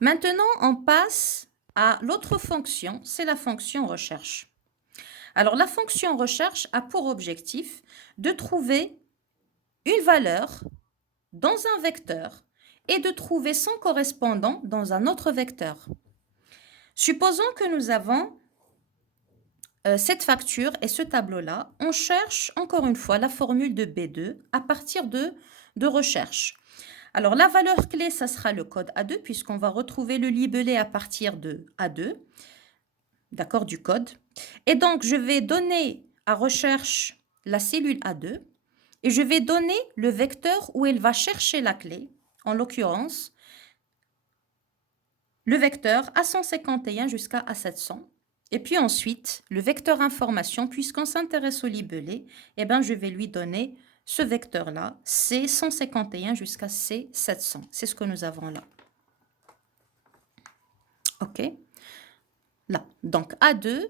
Maintenant, on passe à l'autre fonction, c'est la fonction recherche. Alors, la fonction recherche a pour objectif de trouver une valeur dans un vecteur et de trouver son correspondant dans un autre vecteur. Supposons que nous avons cette facture et ce tableau-là. On cherche encore une fois la formule de B2 à partir de recherche. Alors, la valeur clé, ça sera le code A2, puisqu'on va retrouver le libellé à partir de A2, d'accord, du code. Et donc, je vais donner à recherche la cellule A2, et je vais donner le vecteur où elle va chercher la clé, en l'occurrence, le vecteur A151 jusqu'à A700. Et puis ensuite, le vecteur information, puisqu'on s'intéresse au libellé, eh ben, je vais lui donner ce vecteur-là, C151 jusqu'à C700. C'est ce que nous avons là. OK? Là. Donc, A2,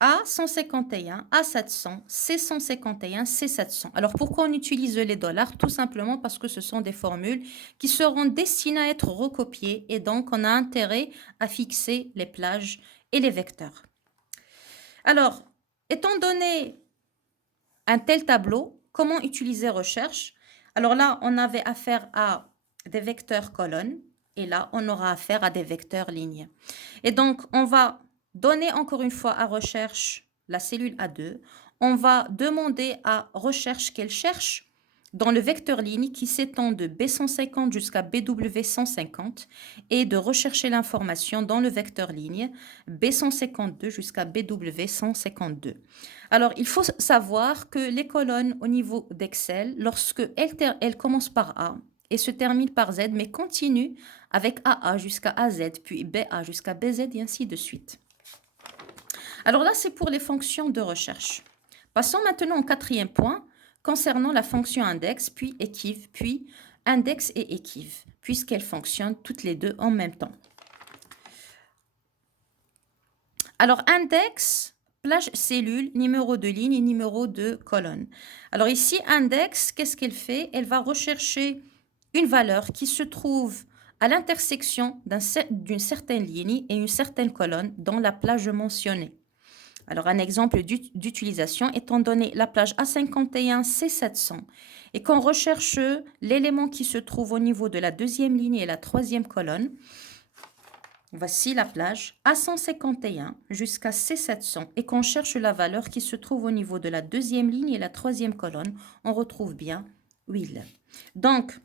A151, A700, C151, C700. Alors, pourquoi on utilise les dollars? Tout simplement parce que ce sont des formules qui seront destinées à être recopiées et donc on a intérêt à fixer les plages et les vecteurs. Alors, étant donné un tel tableau, comment utiliser recherche? Alors là, on avait affaire à des vecteurs colonnes et là, on aura affaire à des vecteurs lignes. Et donc, on va donner encore une fois à recherche la cellule A2. On va demander à recherche qu'elle cherche dans le vecteur ligne qui s'étend de B150 jusqu'à BW150 et de rechercher l'information dans le vecteur ligne B152 jusqu'à BW152. Alors, il faut savoir que les colonnes au niveau d'Excel, lorsque elles commencent par A et se terminent par Z, mais continuent avec AA jusqu'à AZ, puis BA jusqu'à BZ et ainsi de suite. Alors là, c'est pour les fonctions de recherche. Passons maintenant au quatrième point concernant la fonction index, puis équive, puis index et équive, puisqu'elles fonctionnent toutes les deux en même temps. Alors, index, plage cellule, numéro de ligne et numéro de colonne. Alors ici, index, qu'est-ce qu'elle fait? Elle va rechercher une valeur qui se trouve à l'intersection d'une certaine ligne et une certaine colonne dans la plage mentionnée. Alors, un exemple d'utilisation, étant donné la plage A51 C700 et qu'on recherche l'élément qui se trouve au niveau de la deuxième ligne et la troisième colonne, voici la plage A151 jusqu'à C700 et qu'on cherche la valeur qui se trouve au niveau de la deuxième ligne et la troisième colonne, on retrouve bien will. Donc,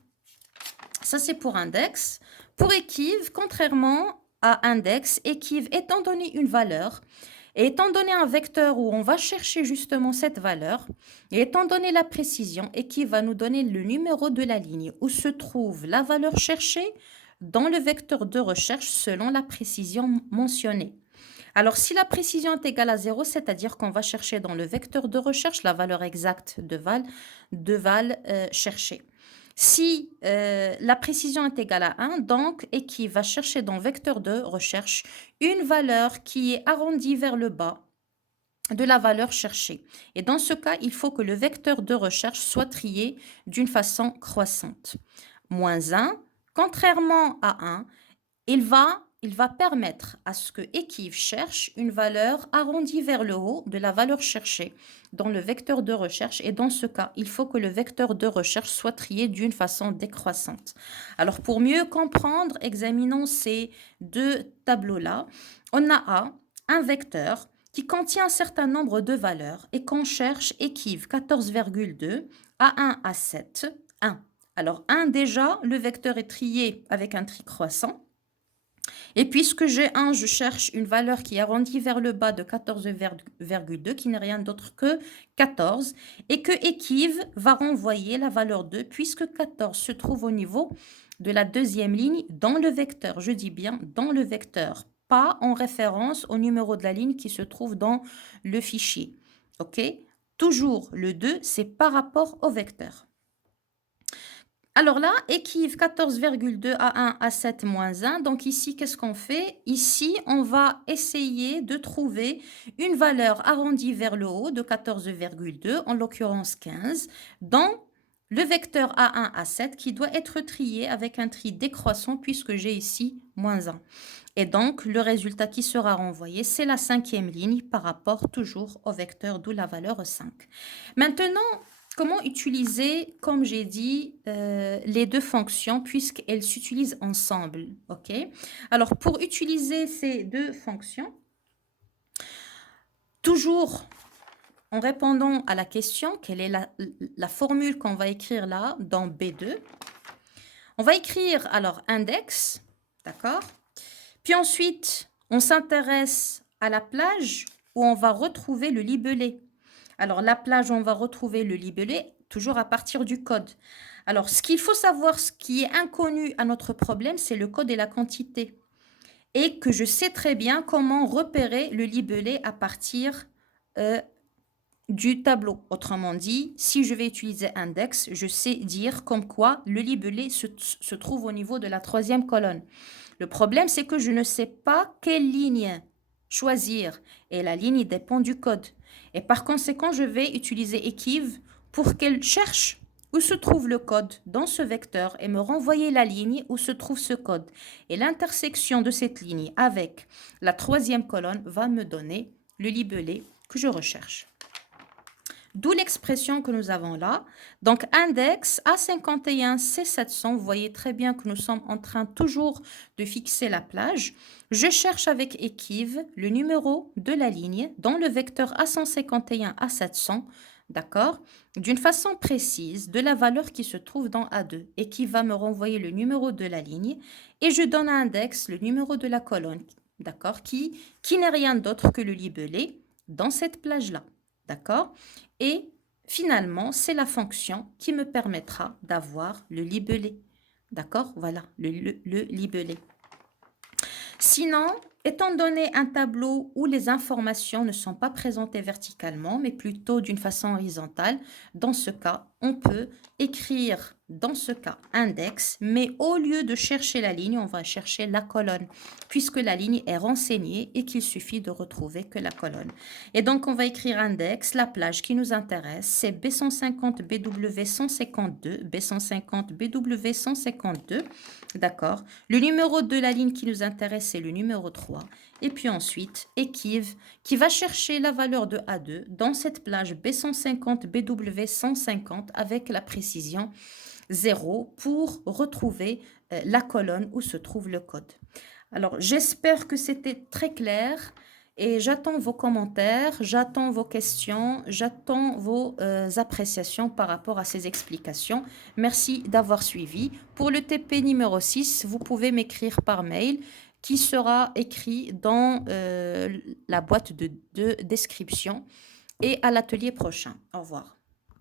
ça c'est pour index. Pour équive, contrairement à index, équive étant donné une valeur, et étant donné un vecteur où on va chercher justement cette valeur, et étant donné la précision, équive va nous donner le numéro de la ligne où se trouve la valeur cherchée dans le vecteur de recherche selon la précision mentionnée. Alors, si la précision est égale à 0, c'est-à-dire qu'on va chercher dans le vecteur de recherche la valeur exacte de val cherchée. Si la précision est égale à 1, donc équive va chercher dans le vecteur de recherche une valeur qui est arrondie vers le bas de la valeur cherchée. Et dans ce cas, il faut que le vecteur de recherche soit trié d'une façon croissante. Moins 1, contrairement à 1, il va permettre à ce que équive cherche une valeur arrondie vers le haut de la valeur cherchée dans le vecteur de recherche. Et dans ce cas, il faut que le vecteur de recherche soit trié d'une façon décroissante. Alors, pour mieux comprendre, examinons ces deux tableaux-là. On a un vecteur qui contient un certain nombre de valeurs et qu'on cherche équive 14,2, A1, A7, 1. Alors, 1 déjà, le vecteur est trié avec un tri croissant. Et puisque j'ai 1, je cherche une valeur qui arrondit vers le bas de 14,2, qui n'est rien d'autre que 14, et que équive va renvoyer la valeur 2, puisque 14 se trouve au niveau de la deuxième ligne dans le vecteur. Je dis bien dans le vecteur, pas en référence au numéro de la ligne qui se trouve dans le fichier. OK? Toujours le 2, c'est par rapport au vecteur. Alors là, équive 14,2 à 1 à 7 moins 1. Donc ici, qu'est-ce qu'on fait? Ici, on va essayer de trouver une valeur arrondie vers le haut de 14,2, en l'occurrence 15, dans le vecteur A1, A7 qui doit être trié avec un tri décroissant puisque j'ai ici moins 1. Et donc, le résultat qui sera renvoyé, c'est la cinquième ligne par rapport toujours au vecteur, d'où la valeur 5. Maintenant, comment utiliser, comme j'ai dit, les deux fonctions puisqu'elles s'utilisent ensemble, ok? Alors, pour utiliser ces deux fonctions, toujours en répondant à la question, quelle est la formule qu'on va écrire là dans B2, on va écrire alors index, d'accord? Puis ensuite, on s'intéresse à la plage où on va retrouver le libellé. Alors, la plage où on va retrouver le libellé, toujours à partir du code. Alors, ce qu'il faut savoir, ce qui est inconnu à notre problème, c'est le code et la quantité. Et que je sais très bien comment repérer le libellé à partir du tableau. Autrement dit, si je vais utiliser index, je sais dire comme quoi le libellé se trouve au niveau de la troisième colonne. Le problème, c'est que je ne sais pas quelle ligne choisir et la ligne dépend du code. Et par conséquent, je vais utiliser equiv pour qu'elle cherche où se trouve le code dans ce vecteur et me renvoyer la ligne où se trouve ce code. Et l'intersection de cette ligne avec la troisième colonne va me donner le libellé que je recherche. D'où l'expression que nous avons là. Donc, index A51, c'est 700. Vous voyez très bien que nous sommes en train toujours de fixer la plage. Je cherche avec equiv le numéro de la ligne dans le vecteur A151 à 700, d'accord, d'une façon précise de la valeur qui se trouve dans A2 et qui va me renvoyer le numéro de la ligne. Et je donne à index le numéro de la colonne, d'accord, qui n'est rien d'autre que le libellé dans cette plage-là. D'accord? Et finalement, c'est la fonction qui me permettra d'avoir le libellé. D'accord? Voilà, le libellé. Sinon, étant donné un tableau où les informations ne sont pas présentées verticalement, mais plutôt d'une façon horizontale, dans ce cas, on peut écrire, dans ce cas, index, mais au lieu de chercher la ligne, on va chercher la colonne, puisque la ligne est renseignée et qu'il suffit de retrouver que la colonne. Et donc, on va écrire index, la plage qui nous intéresse, c'est B150 BW 152, B150 BW 152, d'accord. Le numéro de la ligne qui nous intéresse, c'est le numéro 3. Et puis ensuite, equiv, qui va chercher la valeur de A2 dans cette plage B150 BW 150 avec la précision 0 pour retrouver la colonne où se trouve le code. Alors, j'espère que c'était très clair et j'attends vos commentaires, j'attends vos questions, j'attends vos appréciations par rapport à ces explications. Merci d'avoir suivi. Pour le TP numéro 6, vous pouvez m'écrire par mail qui sera écrit dans la boîte de description et à l'atelier prochain. Au revoir.